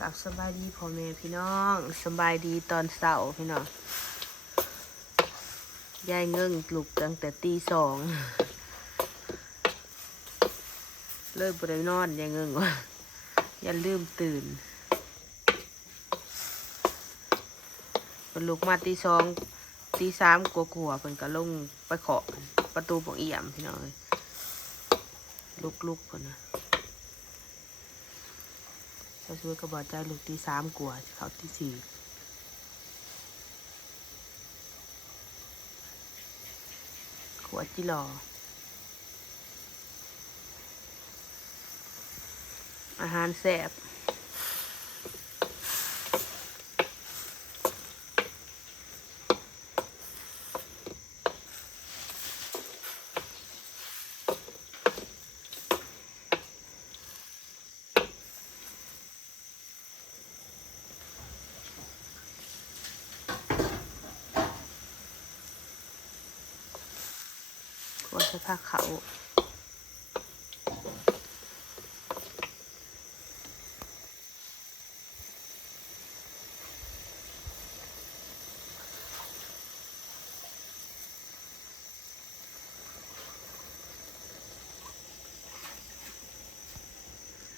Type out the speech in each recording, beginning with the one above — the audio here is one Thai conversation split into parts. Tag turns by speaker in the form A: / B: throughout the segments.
A: กับสบายดีพ่อแม่พี่น้องสบายดีตอนเสาร์พี่น้องยายเงิ่งปลุกตั้งแต่ตีสองเลยบ่ได้นอนยายเงิ่งว่าย่าลืมตื่นเพิ่นลุกมาตีสองตีสามกลัวๆเพิ่นก็ลงไปเคาะประตูบอกเอี่ยมพี่น้องเอ้ยลุกเพิ่นนะ จ้าช่วยกระบอกใจลูกตีสามกว่าเขาตีสี่ขวดจิรออาหารแซ่บ ขวดจะผ้าเขาว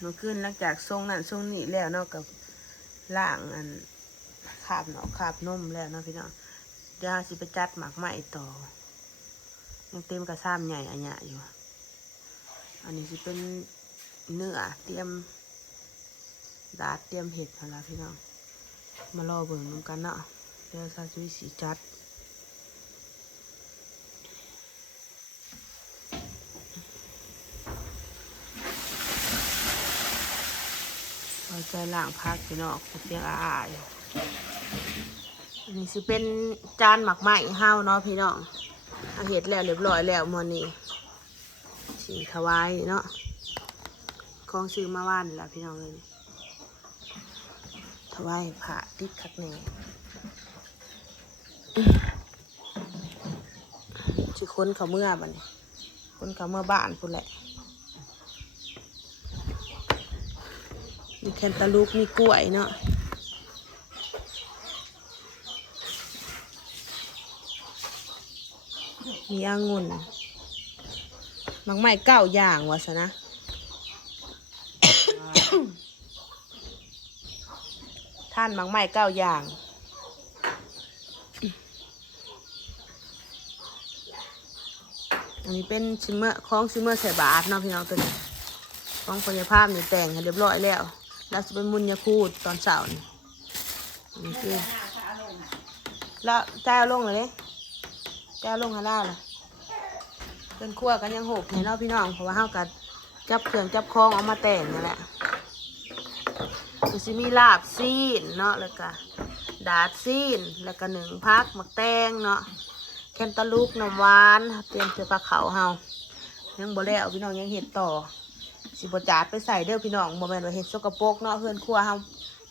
A: มื่อคืนหลังจากทรงนั่นทรงนี้แล้วเนาะกับล่างอันขาบเนาะขาบนุ่มแล้วเนาะพี่น้องเดี๋ยวเราสิไปจัดหมากไหมต่อ ยังเต็มกระซ้ำใหญ่อันเนี้ยอยู่ อันนี้สิเป็นเนื้อเตรียมดาดเตรียมเห็ดมาละพี่น้อง มารอเบิ่งนำกันเนาะเดี๋ยวซาซุยสีจัดเราใจล่างพักพี่น้องเสียงอาอาอยู่อันนี้สิเป็นจานหมักไหม้เฮาเนาะพี่น้อง เอาเห็ดแล้วเรียบร้อยแล้วมอนี้สีถวายเนาะของซื้อมาว่านแล้วพี่น้องเลยถวายผ่าติดคักแน่สิคนเขาเมื่อบัดนี้คนเขาเมื่อบ้านพุ่นแหละมีแคนตาลูปมีกล้วยเนาะ มีองุ่นมักไม้เก้าอย่างวะสนะท่านมักไม้เก้าอย่างอันนี้เป็นชิมเมอร์ของชิมเมอร์ใส่บาทเนาะพี่น้องตัวนี้ของพยาภาพนี่แต่งให้เรียบร้อยแล้วแล้วจะเป็นมุนยาคูดตอนเสาร์นี่นี่คือแล้วแจ้าลงเลย แจ้ลงฮาล่าล่ะเป็นครัวกันยังหกเนี่ยเนาะพี่น้องเพราะว่าเฮากัจับเครื่องจับคองเอามาแต่งนั่แหละคือสิมีลาบซีนเนาะแล้วก็ดาดซีนแล้วก็หนึ่งพักหมักแตงเนาะแคนตาลูปน้ำหวานเตรียมเสื้อปลาเขาเฮายังบ่แล้วพี่น้องยังเห็ดต่อ สิบจาดไปใส่เด้อพี่น้องบ่แม่นว่าเห็ดสกปรกเนาะเพื่อนครัวเฮา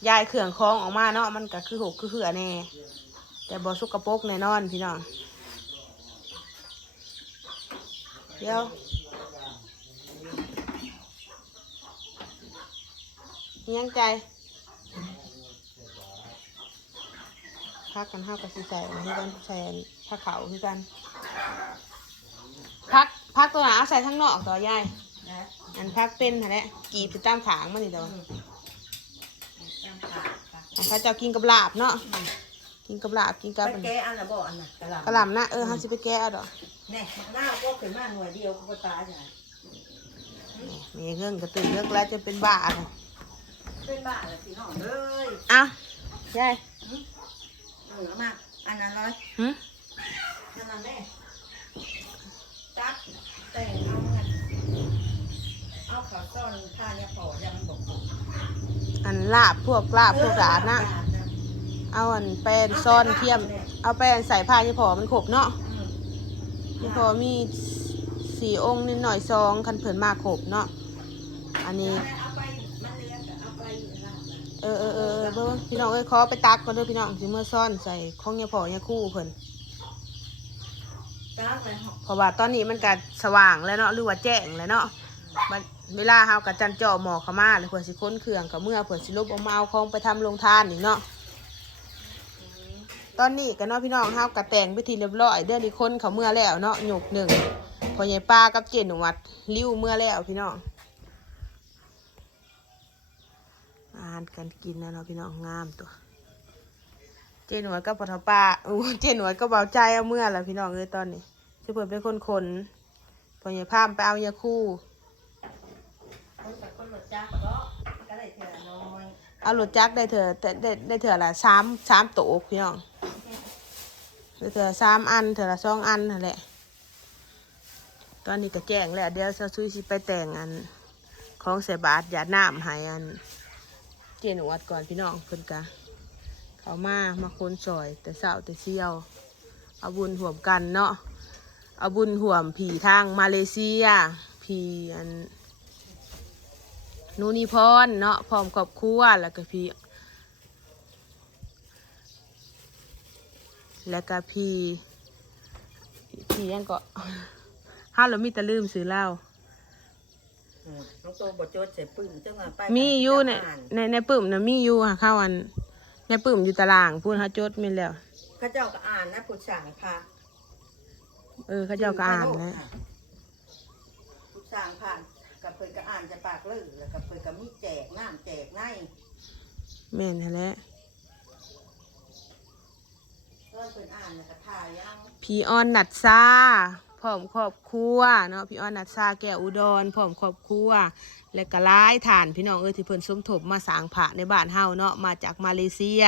A: ย้ายเครื่องคองออกมาเนาะมันก็คือหกคือเหือแน่แต่บ่สกปรกแน่นอนพี่น้อง เดี๋ยวมียังใจพักกันห้ากับสีใส่อันนี้กันใส่ผ้าขาวคือกันพักพักตัวหนาเอาใส่ทั้งนอกต่อยายอันพักเป็นฮะเนี่ยกีบไปตามขางมันนี่เดี๋ยวอันเขาจะเอากินกับลาบเนาะกินกับลาบกินกับ
B: ไป
A: อัน
B: แกะอันละบ่อันน่ะกะหล่ำ
A: กระหล่ำนะเออเขาสิไปแก้เอาดอก
B: แน่มะนาวก็ขึ้นมาหน่วยเดียวก็ตายใหญ่
A: นี่มีเงื่อนกระตือเลือกแล้วจะเป็นบ้าเลย
B: เป็นบ้าเลยพี่น้องเลย
A: อะยาย
B: เออเอามาอันนั้นเลย
A: หึ
B: อันนั้นแม่จัดแต่งเอาเงินเอาข้าวซ่อนข้าเนี่ยพอยังบอกผม
A: อันลาบพวกลาบพวกดาดนะเอาอันแป้นซ่อนเทียม เอาแป้นใส่ผ้ายี่พอมันขบเนาะ ยี่พอมีสี่องค์นิดหน่อยซองคันเผินมาขบเนาะอันนี้
B: เอาไปมันเลี้ยงเอาไปลาบนะ
A: เออเออเออเออเบิ่งพี่น้องเอ้ยขอไปตักก่อนเด้อพี่น้องสิเมื่อซ่อนใส่ของยี่พอยี่คู่เพิ่น
B: จัดเลยเหรอ
A: เพราะว่าตอนนี้มันก็สว่างแล้วเนาะหรือว่าแจ้งแล้วเนาะบัดเวลาเฮากับจันเจาะหมอเขามาเลยเผื่อสิค้นเครื่องกับเมื่อเผื่อสิลบเอามาเอาของไปทำลงทานนี่เนาะ ตอนนี้กันเนาะพี่น้องเฮากระแต่งไปทีเรียบร้อยเดือนนี้คนเขาเมื่อแล้วเนาะหยกหนึ่งพอใหญ่ป้ากับเจนหนวัดลิ้วเมื่อแล้วพี่น้องอาหารการกินนะเนาะพี่น้องงามตัว เจนหนวดก็ปทป้าอู้เจนหนวดก็เบาใจเอาเมื่อแล้วพี่น้องเลยตอนนี้จะเปิดเป็นคนคนพอใหญ่พามไปเอายาคู่
B: คนกับคนรถจักรก็ก็ได้เท่าน้อย
A: เอารถจักได้เถอะได้ได้เถอะละสามสามโตะพี่น้องได้เถอะสามอันเถอะละสองอันนั่นแหละตอนนี้ก็แจ้งแล้วเดี๋ยวจะซุยสิไปแต่งอัน ของใส่บาทยาน้ำให้อัน เจนอวดก่อนพี่น้องเพิ่นกะเขามามาคนซอย แต่เศร้าแต่เชี่ยว เอาบุญห่วมกันเนาะเอาบุญห่วมผีทางมาเลเซียผีอัน นูนิพรเนาะพร้อมครอบครัวแล้วก็พี่ แล้วก็พี่พี่ยังก็ห้าเรามีแต่ลืมซื้อเหล้า
B: อืมน้องโตบทโจทย์เสร็จปึ้มจังหวะไป
A: มีอยู่ใน
B: อ่าน
A: ในในปุ่มนะมีอยู่ค่ะเข้าอัน ในปุ่มอยู่ตารางพูดฮะจดมีแล้ว
B: ข้าเจ้าก็อ่านนะผู้สั่งค่ะ
A: เออเขาเจ้าก็อ่านนะ
B: ผู้สั่งผ่าน กับเพิ่นก็อ่านจะปากลือแล้วกับเพิ่นก็มีแจกน้ำแจกใน
A: แม่นหั่นแหละ
B: เพิ่นเพิ่นอ่านแล้วก็ถ่ายยัง
A: พี่ออนนัดซาพร้อมครอบครัวเนาะพี่ออนนัดซาแก้วอุดรพร้อมครอบครัว และก็ร้ายฐานพี่น้องเอ้ยที่เพิ่นสมทบมาสร้างพระในบ้านเฮาเนาะมาจากมาเลเซีย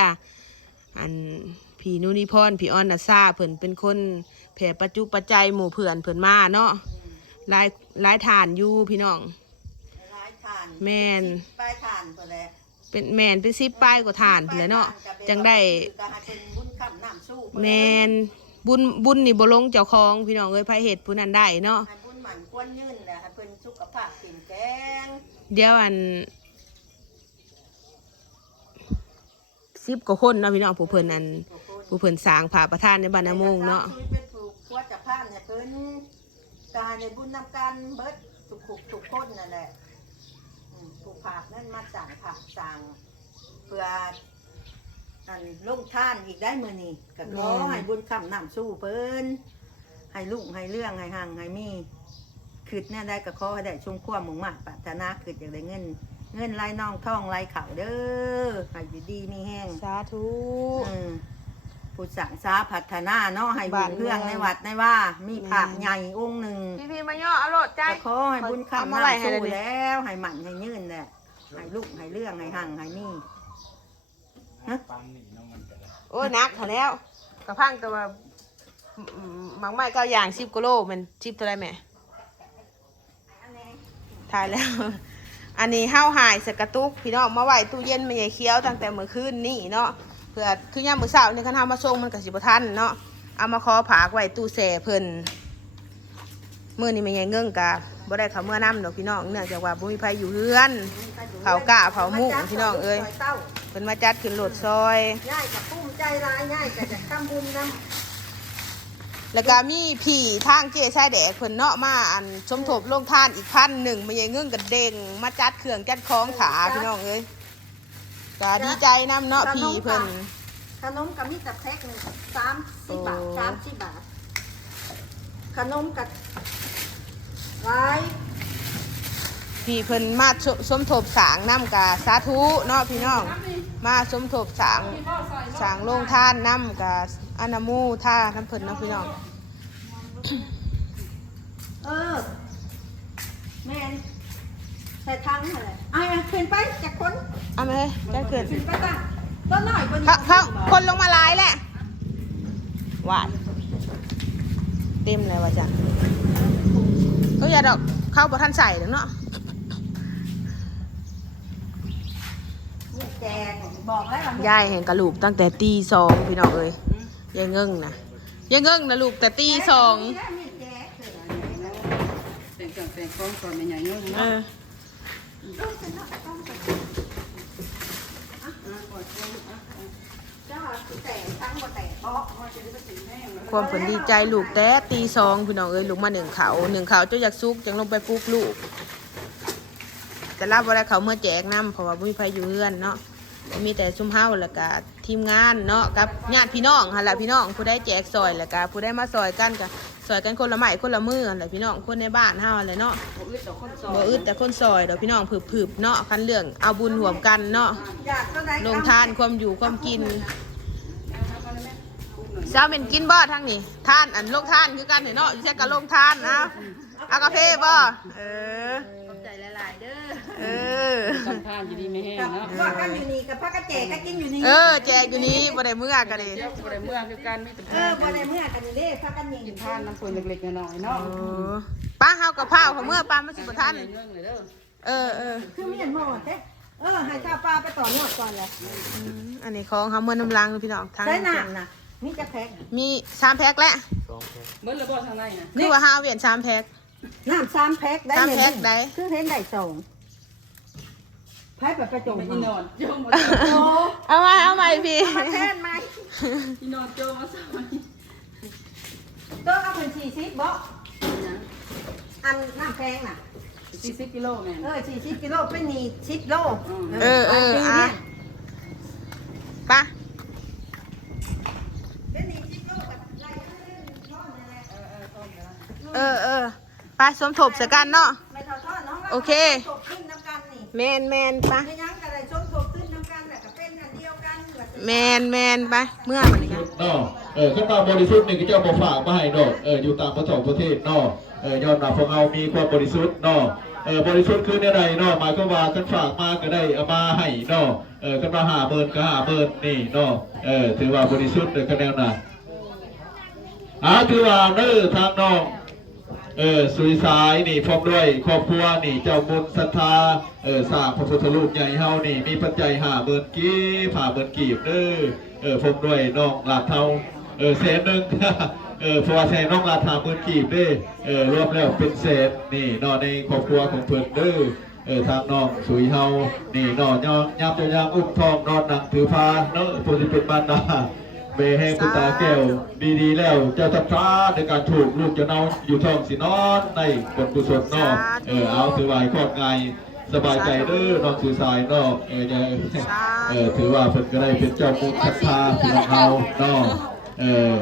A: อันพี่นุนิพรพี่ออนนัดซาเพิ่นเป็นคนแผ่ปัจจุปัจจัยหมู่เพื่อนเพิ่นมาเนาะหลายหลายฐานอยู่พี่น้อง
B: ร้ายทาน
A: แม่น
B: ป้ายทานเพิ่นแหละ
A: เป็นแมนเป็นซิปป้ายกว่าฐานเพิ่นแหละเนาะจังได้
B: ก็ให้เป็นบุญคำน้ำสู้เพิ่น
A: แมนบุญบุญนี่บ่ลงเจ้าของพี่น้องเอ้ยไผเฮ็ดผู้นั้นได้เนาะ
B: ให้บุญหมันควรยืนแหละให้เพิ่นสุขภาพแข็งแรง
A: เดี๋ยวอันสิบกว่าคนเนาะพี่น้องผู้เพิ่นอัน
B: ทุกคน
A: ผู้เพิ่นสร้างผาประธานในบ้านนาโมงเนาะ
B: ชีวิตเป็นผูกพัวจะพานให้เพิ่นกายในบุญนำกันเบิดทุกขุกทุกคนนั่นแหละ อืมผูกผากนั่นมาสั่งผักสั่งเพื่ออันลงท่านอีกได้มือนี่ก็ขอให้บุญคำน้ำสู้เพิ่นให้ลุงให้เรื่องให้ห่างให้มีคืดแน่ได้ก็ขอให้ได้ชุ่มความมุ่งมั่นปรารถนาคืดอย่างได้เงิน เงินไหลน่องท่องไหลเข่าเด้อให้อยู่ดีมีแห้ง
A: สาธุ
B: อืมผู้สั่งสาพัฒนาเนาะให้บุ
A: บ้า
B: ญ
A: น
B: เพื่อง
A: เมือง
B: ในวัดในว่า มีพระ
A: แม่
B: ใหญ่องค์หนึ่ง
A: พี่พี่มาย่อเอาโลดใจ
B: ก็ขอให้บุญ
A: เอา
B: คำ
A: มา
B: น้
A: ไว้ให้
B: สู้
A: เลยดิ
B: แล้วให้หมั่นให้ยืนแหละ ให้ลูกให้เรื่องให้หั่งให้มี
C: ปันนี่เน้องมันก็ได้
A: โอ้ยนักเถอะแล้วกระพังต่ว่าอืมหมักไม้เก้าอย่างสิบกิโลมันสิบเท่าไรแม่ทายแล้ว อันนี้ห้าวหายสกกระตุกพี่น้องมาไหวตู้เย็นมันใหญ่เคี้ยวตั้งแต่เมื่อคืนนี่เนาะเพื่อคือย่ามมื้อเช้านี่คันทามาส่งมันก็สิบ่ทันเนาะเอามาขอผากไว้ตู้แส่เพิ่นมื้อนี้มันใหญ่เงื่งกะ บ่ได้เข้าเมื่อน้ำดอกพี่น้องเนื่องจากว่าบ่มีไผอยู่เฮือน เผากะเผาหมู่พี่น้องเอ้ย
B: เต้า
A: เพิ่นมาจัดขึ้นโหลดซอย
B: ง่ายกับปุ้มใจร้ายง่ายกับจะทำบุญน
A: แล้วก็มีพี่ทางเจ้ชายแดกเพิ่นเนาะมาอันสมทบลงทานอีกพันหนึ่งมาใหญ่เงื่งกับเด้งมาจัดเครื่องจัดของขาพี่น้องเอ้ยก็ดีใจนำเนาะพี่เพิ่นำ
B: ขนมกับมีแต่แพ็คหนึ่งสามสิบบาท
A: โอ้
B: สามสิบบาทขนมกับ ไว้
A: พี่เพิ่นมาสสมทบสร้างน้ำกะสาธุเนาะพี่น้อง มาสมทบสร้างสร้างโรงทานน้ำกะอนามูท่าน้ำเพิ่นเนาะพี่น้อง
B: เออ แมนใส่ทังอะไรอะขึ้นไปจากคน
A: เอาไหมเฮ้ยจัดขึ้น
B: ขึ้นไปจ้ะต้นหน่อยกว่านี้
A: เขาเขาคนลงมาหลายแหละหวานเต็มเลยว่ะจ้ะ ก็อย่าดอกเข้าบ่ทันใส่เดี๋ยวเนาะ
B: นี่แจงบอกแล้วว่
A: ยายแห่งกระลูกตั้งแต่ตีสองพี่น้องเอ้ยยายเงิ่งนะยายเงิ่งนะลูกแต่ตีสอง
B: นี่แหละมีแจกเออ
D: เป็นเครื่องเป็นของก่อนเป็นใหญ่เยอะ
A: เอ
D: เนาะ
A: อ
B: เจ้าแต่ทั้งหมดแต่เพราะว่าม่
A: ความผลดีใจลูกแต่ตีซองพี่น้องเอ้ยลูกมาหนึ่งเขาหนึ่งเขาเจ้าอยากซุกจังลงไปปลุกลูกแต่เราบ่ได้เขาเมื่อแจกน้ำเพราะว่าบ่มีไผอยู่เพื่อนเนาะมีแต่ซุ่มเฮาแล้วก็ทีมงานเนาะกับญาติพี่น้องฮะล่ะพี่น้องผู้ได้แจกซอยแล้วก็ผู้ได้มาซอยกันกับ ซอยกันคนละไม้คนละมือหั่นล่ะพี่น้องคนในบ้านเฮาหั่นแหละเนาะบ่อึดแต่คนซอยเดี๋ยวพี่น้องผืบๆเนาะคันเรื่องเอาบุญห่วมกันเนาะ
B: อยากเท่าไหร่
A: ลงทานความอยู่ความกินเช้าเป็นกินบ่ทางนี้ทานอันลงทานคือกันเนาะอยู่แค่กับลงทานนะเอากาแฟบ่เออ
D: ขอบใจหลายๆเด้อ
A: เออ
E: กำพานอยู่ดีไม่แห้ง
B: กับ
E: เนาะ
B: ว่ากันอยู่นี่กับพักกระเจก็กินอยู่นี่
A: เออ แจกอยู่นี้บ่ได้เมื่อกันเลย
E: เจ้าบ่ได้เมื่อคือการมีแต่
B: เออบ่ได้เมื่อกันนี่เด้พักกันนี่
E: กินทานน้ำคนเล็กๆน้อยๆเนาะ
A: โอ้ป้าเฮากับข้าวของเมื่อป้ามาสิบ่ทัน
E: เรื่องเลยเด้อ
A: เออเออ
B: คือมีอันหมอเด้เออให้ข้าวปลาไปต่อนวดก่อนเลย
A: อืมอันนี้ของเฮาเมื่อน้ำลังพี่น้องทาง
B: ใช้น้ำน่ะมีจะแพ็ค
A: มีสามแพ็คแล้ว
E: เมื่อระบ่ทางในน่ะ
A: คือว่าเฮาเอาเวียนสามแพ็ค
B: น้ำสามแพ็คได้
A: สามแพ็คได้
B: คือเห็นได้สอง ไพ่แบบประจง
E: ไม่
B: มา
E: นอนโยมมา
B: โอ้
A: เอาไว้เอาไว้พี่
B: มาแทนไหม
E: ที่นอนโจมาสมัย
B: ตัวเอาเป็นสี่สิบบ่อันน้ำแพงน่ะ
E: สี่สิบกิโลแม่
B: เออสี่สิบกิโลเป็นนี่สิบโล
A: เออเออ
B: ไป
A: อะ
B: เนี่ย
A: ไป้า
B: เป็นนี่สิบโลกับไรเล่นท่อนนี่แหละ
A: เออเออไปสมทบใส่กันเนาะ
B: ไม่เท่าท่อนน้อง
A: โอเค แมนแมนไป
B: ไม่ยั้งกันเลยชมตกขึ้นน้ำกันแหละก็เป็นอันเดียวกันว่าสิ
A: แมนแมนไปเมื่อมันกัน
F: เนาะเออขึ้นมาบริสุทธิ์นี่ก็เจ้าบ่ฝากมาให้ดอกเอออยู่ต่างประเทศประเทศเนาะเออยอมรับพวกเรามีความบริสุทธิ์เนาะเออบริสุทธิ์คือในใดเนาะหมายก็ว่ากันฝากมาก็ได้เอามาให้เนาะเออกันมาหาเบินก็หาเบินนี่เนาะเออถือว่าบริสุทธิ์เลยก็แนวนั้นอ่าถือว่าเน้อทางน้อง เออสุยสายนี่พร้อมด้วยครอบครัวนี่เจ้าบุญศรัทธาเออสร้างพระพุทธรูปใหญ่เฮานี่ มีปัจจัยห้าหมื่นกีบห้าหมื่นกีบเด้อเออพร้อมด้วยน้องลาดเทาเออแสนหนึ่งเออเพราะว่าแสนน้องลาดห้าหมื่นกีบเด้อเออรวมแล้วเป็นแสนนี่นอนในครอบครัวของเพิ่นเด้อเออทางน้องสุยเฮานี่นอนยองยามตัวยางอุ้มทองนอนหนังถือพาเนาะผู้ที่เป็นบรรดา เมแห้งคุณตาแก้วดีๆแล้วเจ้าทัพพระในการถูกลูกจะเนาอยู่ท้องสินอนในบนกุศลเนอกเออเอาถือว่าให้คลอดง่ายสบายใจเด้อนอนสื่อสายเนอกเออจะเออถือว่าเพิ่นก็ได้เป็นเจ้ามุขศรัทธาพี่น้องเฮาเนอกเออ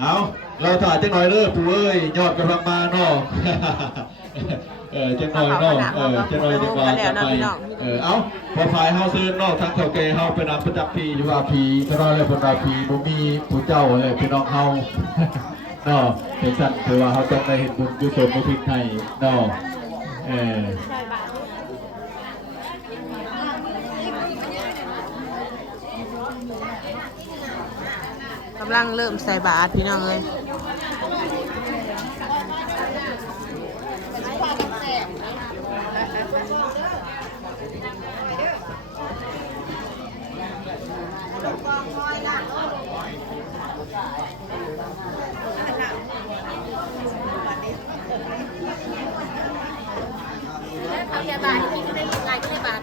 F: เอาเราถ่ายจังหน่อยเด้อปู่เอ้ยยอดกำลังมาเนอก เออจังหน่อยเนอกเออจังหน่อยจังหวะจังไปเออเอาพอฝ่ายเฮาซื้อนอกทั้งเท่าแก่เฮาไปนำประจับพีอยู่ว่าพีก็รอเลยบรรดาพีบ่มีผู้เจ้าเอ้ยพี่น้องเฮาเนาะเป็นสั่นคือว่าเขาต้องได้เห็นบุญกุศลมาพิกให้เนาะเออ
A: กำลังเริ่มใส่บาตรพี่น้องเลย
D: เขาอย่าบาดกินได้ยังไงก็ได้บาด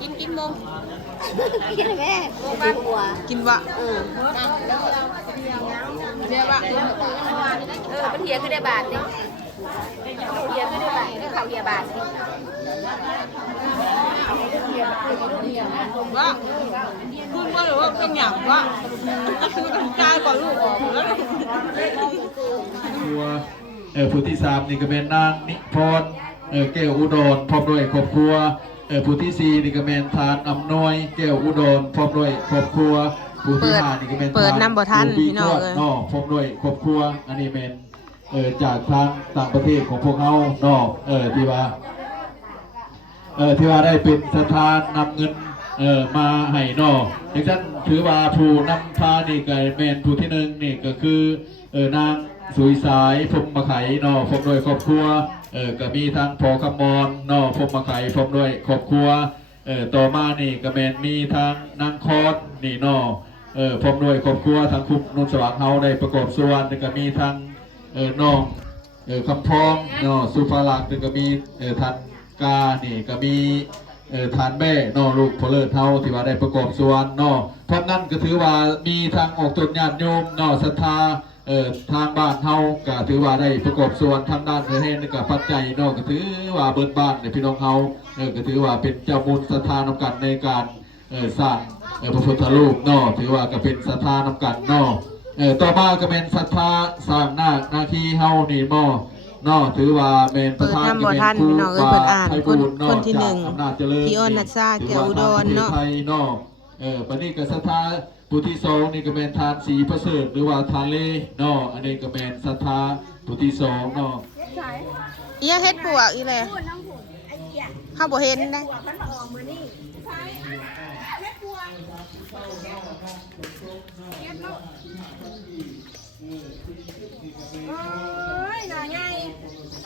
D: กินกินมงกินแม่โมบ้านหัว
A: กินวะ
D: เออ
A: เรียกว่า
D: เออเป็นเฮียก็ได้บาทเนี่ยเฮียก็ได้บาทก็เขาเฮียบาท
A: ว่าพูดว่าหรือว่าเป็นอย่างว่าก็คือต้องจ่ายก่อนลูกออกแล้ว
F: ตัวเออผู้ที่สามนี่ก็เป็นนางนิพนธ์ เออแก้วอุดรพร้อมด้วยครอบครัวเออผู้ที่สี่นี่ก็เป็นทานอำนวยแก้วอุดรพร้อมด้วยครอบครัวผู้ที่ห้านี่ก็เป็น
A: เปิดนำบ่ทันพี่น้องเอ้ย
F: เนาะพร้อมด้วยครอบครัวอันนี้เป็นเออจากทางต่างประเทศของพวกเขาเนาะเออที่ว่าเออที่ว่าได้เป็นสถานนำเงินเออมาให้นอดังนั้นถือว่าผู้นำพานี่ก็แมนผู้ที่หนึ่งนี่ก็คือเออนางสุยสายพรหมมาไข่นอพร้อมด้วยครอบครัว เออก็มีทางพอคำมอนนอพรมไข่พรมด้วยครอบครัวเออต่อมานี่ก็แมนมีทางนางคอนนี่นอเออพรมด้วยครอบครัวทางคุปนุนสว่างเฮาได้ประกอบส่วนก็มีทางเออน้องเออคำพองนาะสุภาลักษ์ก็มีเออทันกานี่ก็มีเออทานแม่นาะลูกพลเลิศเฮาที่ว่าได้ประกอบส่วนนาะเพราะนั้นก็ถือว่ามีทางออกตนญาติโยมนาะศรัทธา เอ่อทางบ้านเฮาก็ถือว่าได้ประกอบส่วนทางด้านประเทศกับปัจจัยเนาะก็ถือว่าเบิดบ้านในพี่น้องเฮาเออก็ถือว่าเป็นเจ้ามูลสถานนำกันในการเอ่อสร้างเอ่อพระพุทธรูปเนาะถือว่าก็เป็นสถานนำกันเนาะเอ่อต่อมาก็เป็นศรัทธาสร้างนาคนาคีเฮานี่บ่เนาะถือว่าเป็นประธาน
A: เปิดนำบ่ทันพี่น้องเอ้ยเพิ่นอ่าน
F: ไพบูลย์เาะ
A: คนที่หนึ่ง
F: จากอำนาจเจริญ
A: พี่อ้นนัชชาแก้วอุดรเนาะ
F: ไทยเนาะเออบัดนี้ก็ศรัทธา ผู้ที่สองนี่ก็แม่นทานสีประเสริฐหรือว่าทานเลเนาะอันนี้ก็แม่นศรัทธาผู้ที่สองเนาะ
A: อีหยังเฮ็ดปวกอีแหละเฮาบ่เห็นได้ใจ
D: เก็บใคร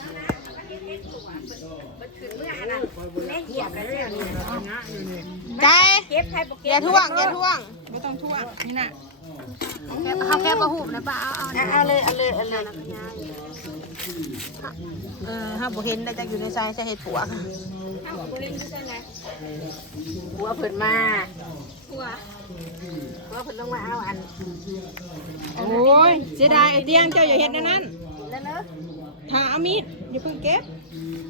D: บอก
A: อย่าท่วงอย่าท่วง
E: ไม่ต้องทั่วนี่น่ะ
A: เขาแค่ประหุบนะป้าเอาเอา
B: เอาเลยเอาเลยเอาเลย
A: เออเฮาบ่เห็นได้จักอยู่ในทรายใช่เฮ็ดปวก
B: หัวเพิ่นมาหัวหัวเพิ่นลงมาเอาอัน
A: โอ้ยเสียดายไอ้เตียงเจ้าอย่าเฮ็ดนั่นนั่น
B: แล้วเนอะ
A: ถ้าเอามีดอย่าเพิ่งเก็บ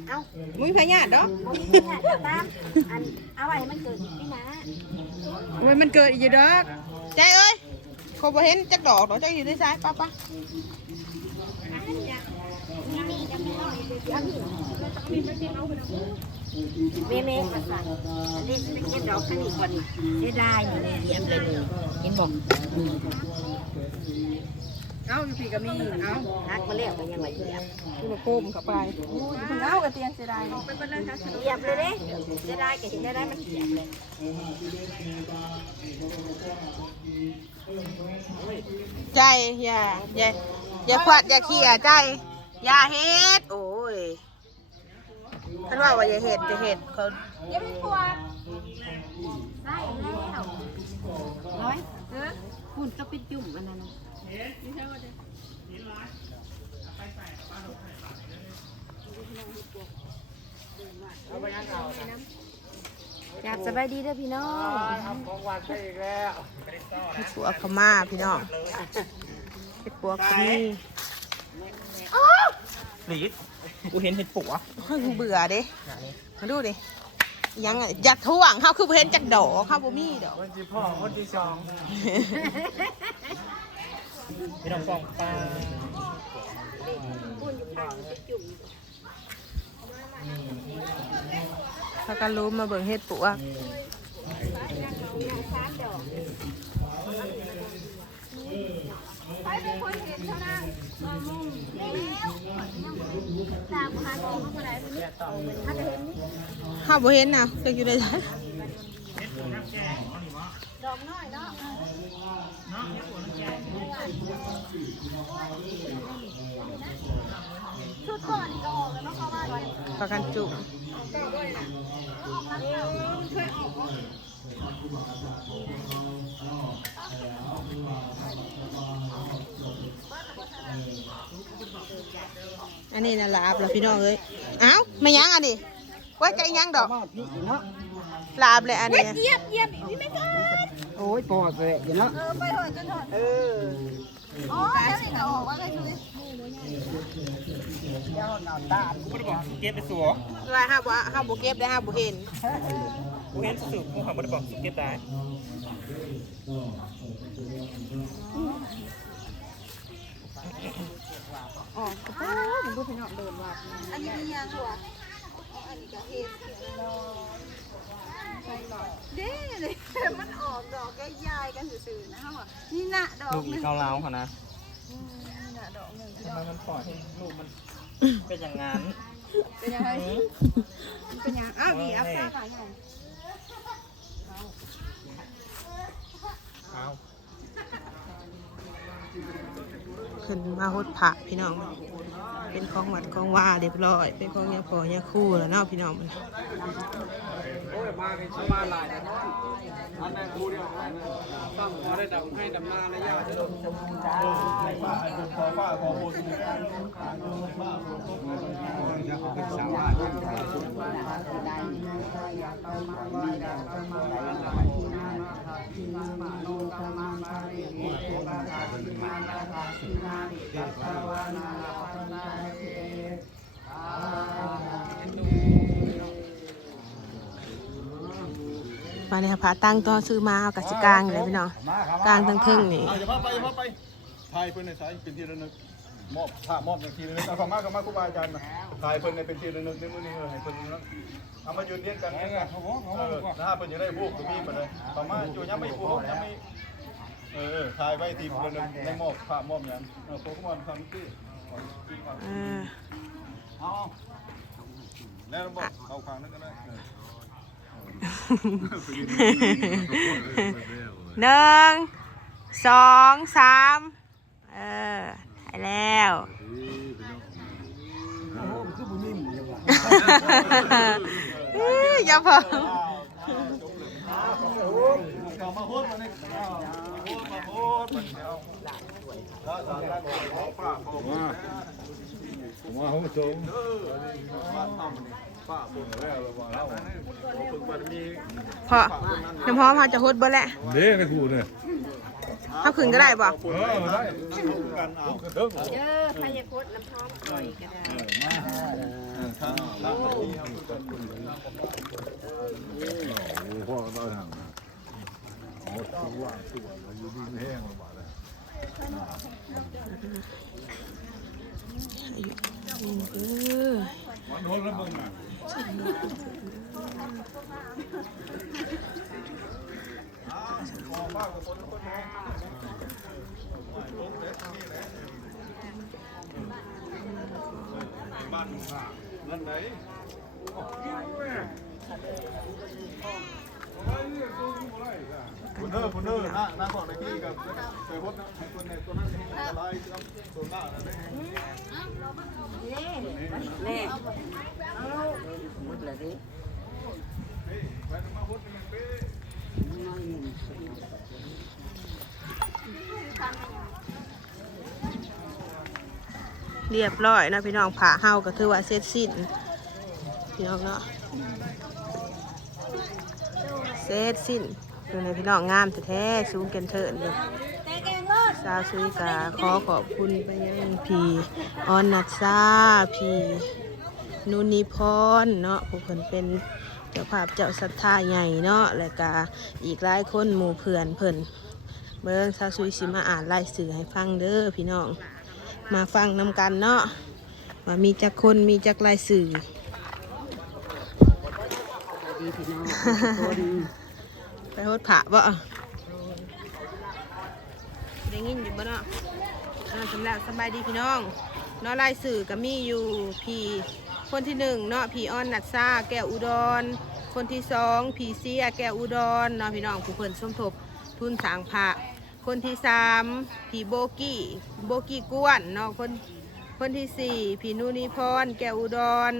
B: เอา
A: มุ้ยพญาติดอก
B: บ่มีเนี่ยเดี๋ยวตามอันเอาไว้ให้มันเกิดพี่นะ
A: โอ้ยมันเกิดอีกอยู่ดอกใจเอ้ยเขาบ่เห็นจักดอกดอกจักอยู่ในทรายป้าป้า
B: เมเมมาสั่นอันนี้จะเก็บดอกข้างนี้ก่อนนี่ได้ได้นี่เยี่ยมเลยนี่เห็นบอก
E: เอาอยู่พี่ก็มี เอา
B: ฮักมาแล้วก็ยังว่าเหยียบ
A: คือมาโคมเข้าไป
E: เพิ่งเอากระเตียงเสียดาย
B: เหยียบเลยเด้จะได้ก็เห็นได้ได้มันเหยียบเลย
A: ใจอย่าอย่าอย่าขวัดอย่าเขี่ยใจ อย่าเฮ็ด โอ้ยท่านว่าว่าอย่าเฮ็ดจะเฮ็ดเขา
D: ได้แล้วร้อยเออคุณจะเป็นจุ่มอันนั้น อยากสบายดีเด้อพี่น้อง
C: ของหวานใช่อีกแล้ว
A: เฮ็ดปวกเขามาพี่น้องเฮ็ดปวกก็มี
C: หลีดกูเห็นเห็ดปัว
A: เฮ้ยกูเบื่อเด้มาดูดิยังอะอยากท่วงเฮาคือบ่เห็นจักดอกเฮาบ่มีดอก
C: คนที่พ่อคนที่สอง พี่น้องกองปลา
A: ถ้ากันรู้มาเบิ่งเฮ็ดปวกเฮาบ่เห็นน่ะจักอยู่ได้ไสปลากันจุอันนี้น่ะลาบแล้วพี่น้องเอ้ยเอ้าไม่ยังอันนี้ว่าจะยังดอกลาบเลยอันนี้
D: เยียบเยียบนี่ไม่กัน
C: โอ้ยปอดเลยเนาะ
D: เออไปเถอะจนถอด
C: เออ
D: อ๋อแล้วนี่ก็ออกว่าไงช่วย
C: เจ้าหน้าตากูไม่ได้บอกเก็บไปสัว
A: ว่าห้าบ่ห้าบ่เก็บได้ห้าบ่เห็น
C: กูเห็นสุดกูหาไม่ได้บอกเก็บได้
E: อ๋อกระเป๋ามันดูพี่น้องเดินว่า
D: อันนี้ยังหัวเด้เลย มันออกดอกแก้ยายกันสื่อๆนะฮะนี่น่ะดอก
C: ลูก
D: ห
C: อี
D: นึ่ง
C: เกาเหลาเขานะ
D: นี่น่ะดอกหนึ่ง
C: ทำไมมันปล่อยให้ลูกมันเป็นอย่างนั้น
E: เป็นยังไงเป็นยังอ้าวนี่เอาข้าวไปไง
C: เอา
A: ขึ้นมาหดผักพี่น้อง เป็นของหวัดของว่าเรียบร้อย เป็นของยาพอยาคู่แล้วเนาะพี่น้องมัน
C: โอ้ยมา มา
G: เนี่
A: ยพาตั้งตัวซื้อมาเอากสิกลางเลยพี่น้องกลางทั้งเทึ่งนี่
H: อย่าพาไปอย่าพาไปถ่ายเพิ่นในสายเป็นที่ระลึกมอบผ้ามอบอย่างที่ระลึกเอาเข้ามาเข้ามาครูบาอาจารย์นะถ่ายเพิ่นในเป็นที่ระลึกในมื้อนี้เออให้เพิ่นนะเอามายืนเรียงกันเนี่ยกันเออถ้าเพิ่นอยากได้พวกก็มีมาเลยเข้ามาอยู่ยังไม่พวกยังไม่เออเออถ่ายไว้ทีระลึกในมอบผ้ามอบหยังเออโปรโมททำที่
A: เอา
H: แล้วบอกเข้าข้างนึงกันเลย
A: หนึ่งสองสามเออถ่ายแล้วอย่าเพิ่ง
H: มา โพสมาเนี่ยมาโพสมาเนี่ยถ้าสารได้บอกป้าผมว่าผมว่าเขาจงเออป้าทำนี่ป้าปุ่นแล้วเราบอกแล้วฝึกบารมี
A: พอน้ำหอมเขาจะฮดบ่แหละ
I: เด้ไม่ถูกเนี่ย
A: เขาขึ้นก็ได้บ่
H: เออได้กันเอาเด้ง
J: เด้อใครจะกดน้ำพร้อมก่อยก็ได้
H: ท่านรักที่เอาฝึกกัน
I: โอ้พ่อเราทำนะโอ้ตัวว่างตัวเราอยู่ดินแห้งลงมาแล้ว
A: เออ
I: วันโน้นแล้วมึงน่ะ
H: นั่นไหนคุณเนอร์คุณเนอร์นะนะบอกในที่กับเคยพบนะให้คนในตัวนั้น ให้อะไรครับตัวหน้านั่นเอง
D: แน่เอาหมดเลยดิ
A: เรียบร้อยนะพี่น้องผ่าเฮาก็ถือว่าเสร็จสิ้นพี่น้องเนาะเสร็จสิ้นดูในพี่น้องงามแท้ๆสูงเกินเถินเลย สาวซุยกาขอขอบคุณไปยังพี่ออนนัทซาพี่นุนิพรเนาะผู้คนเป็นเจ้าภาพเจ้าศรัทธาใหญ่เนาะและกาอีกหลายคนหมู่เพื่อนเพิ่นเบิ่งสาวซุยสิมาอ่านรายสื่อให้ฟังเด้อพี่น้อง มาฟังนำกันเนาะว่ามีจักคนมีจักรายสื่อ
D: ดีพี่น้องคน
A: ไปโหดผะบ่ ได้ยินอยู่บ่เนาะอ่าสำหรับสบายดีพี่น้องเนาะรายสื่อก็มีอยู่พี่คนที่หนึ่งเนาะพี่ออนนัดซาแก้วอุดร คนที่สองพี่เสียแก้วอุดรเนาะพี่น้องผู้เพิ่นสมทบทุนสางพระคนที่สามพี่โบกี้โบกี้กวนเนาะคนคนที่สี่พี่นุนิพรแก้วอุดร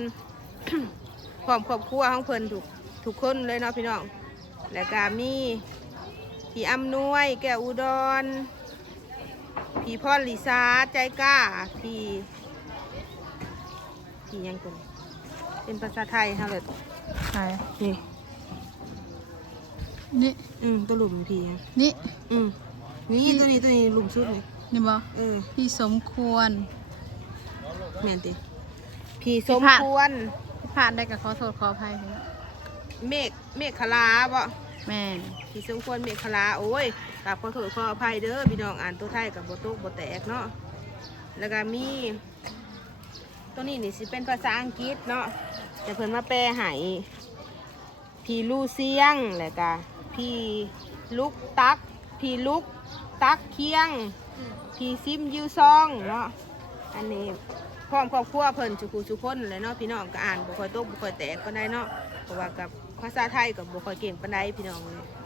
A: พร้อมครอบครัวของเพิ่นทุกทุกคนเลยเนาะพี่น้อง แล้วก็มีพี่อำนวย แก้วอุดร พี่พรลิซาใจกล้า พี่พี่หยังตัวนี้เป็นภาษาไทยค่ะเลย
K: ใช่
A: นี่
K: นี่
A: อืมตัวหลุมพี่อะ
K: นี่
A: อืมนี่ตัวนี้ตัวนี้หลุมสุดเลย
K: นี่บ่
A: เออ
K: พี่สมควร
A: แม่นติพี่สม
K: พี่พะ
A: ควร
K: พลาดได้ก็ขอโทษขออภัยพี่
A: เมฆเมฆคลาบ่
K: แม่น
A: พี่สมควรเมฆคลาโอ้ย กราบขอโทษขออภัยเด้อพี่น้องอ่านตัวไทยกับบ่ตกบ่แตกเนาะแล้วก็มี ตัวนี้นี่สิเป็นภาษาอังกฤษเนาะแต่เพิ่นมาแปลให้พี่ลูเซียงแล้วก็พี่ลุกตัก พี่ลุกตักเคียง พี่ซิมยิวซองเนาะอันนี้พร้อมครอบครัวเพิ่นสุขุสุคนเลยเนาะพี่น้องก็อ่านบ่ค่อยตกบ่ค่อยแตกปานใดเนาะเพราะว่ากับภาษาไทยกับบ่ค่อยเก่งปานใดพี่น้องเลย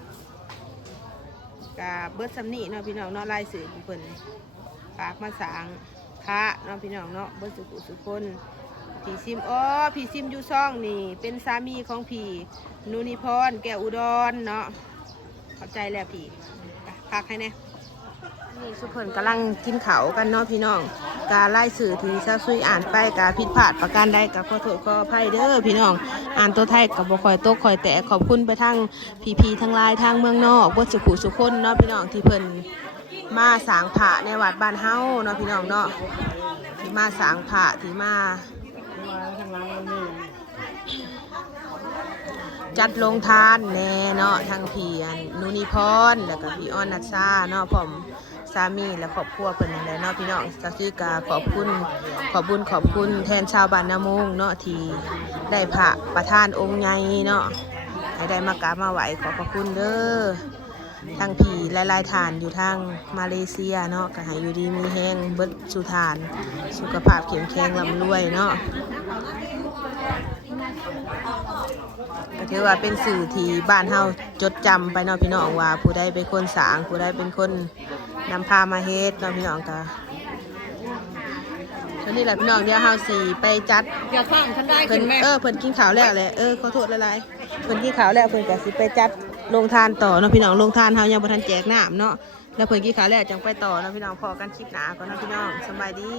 A: ก็เบิดสำนีเนาะพี่น้องเนาะลายสื่อของเพิ่นปากมาสางพระเนาะพี่น้องเนาะเบิดสุขุสุคนผีซิมอ๋อผีซิมอยูซ่องนี่ เป็นสามีของผีนุนิพรแก้วอุดรเนาะเข้าใจแล้วผีพักให้แน่นี่สุเพิ่นกำลังกินเขากันเนาะพี่น้อง การไล่สื่อที่ซาซุยอ่านไปการผิดพลาดประการใดกับขอโทษขออภัยเด้อพี่น้อง อ่านตัวไทยกับบคอยโตกคอยแต่ขอบคุณไปทั้งพีพีทั้งลายทางเมืองนอกบ่สุขุสุคนเนาะพี่น้องที่เพิ่นมาสางพระในวัดบ้านเฮาเนาะพี่น้องเนาะที่มาสางพระที่มาจัดลงทานแน่เนาะทางพี่นุนิพรแล้วก็พี่อ้อนนัทซาเนาะผมามีและครอบครัวเพิ่นนั่นแหละเนาะพี่น้องสักซีกาขอบคุณขอบบุญขอบคุณแทนชาวบ้านนาโมงเนาะที่ได้พระประธานองค์ใหญ่เนาะให้ได้มากราบมาไหวขอบพระคุณเด้อทางผีหลายๆฐานอยู่ทางมาเลเซียเนาะก็ให้อยู่ดีมีแห้งเบิดสุฐาน สุขภาพเข้มแข็งร่ำรวยเนาะ ก็ถือว่าเป็นสื่อที่บ้านเฮาจดจำไปเนาะพี่น้องว่า ผู้ใดเป็นคนสร้าง ผู้ใดเป็นคนนำพามาเฮ็ดเนาะพี่น้องก็ตอนนี้แหละพี่น้องเดี๋ยวเฮาสิไปจัด
E: อย่าข้างฉันได้
A: เพิ่
E: ขึ้
A: น
E: นแม่
A: เออเพิ่นกินข้าวแล้วแหละเออขอโทษหลายๆเพิ่นกินข้าวแล้วเพิ่นก็สิไปจัดโรงทานต่อเนาะพี่น้องโรงทานเฮายังบ่ทันแจกน้ำเนาะแล้วเพิ่นกินข้าวแล้วจังไปต่อเนาะพี่น้องพอกันคลิปหน้าก่อนเนาะพี่น้องสำบายดี